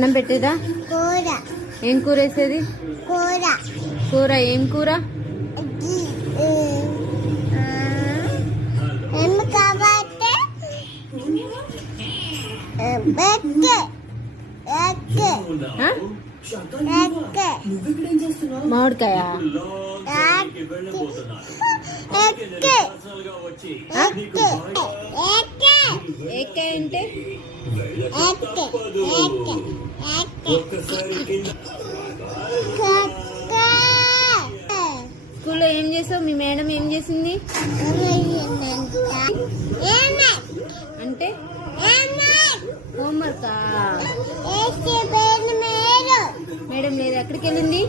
అన్నం పెట్టేదా? ఏం కూర వేసేది? కూర ఏం కూర? మామిడికాయ ఏకాయ అంటే స్కూల్లో ఏం చేసావు? మీ మేడం ఏం చేసింది అంటే? హోంవర్కా? మేడం లేదు, ఎక్కడికి వెళ్ళింది?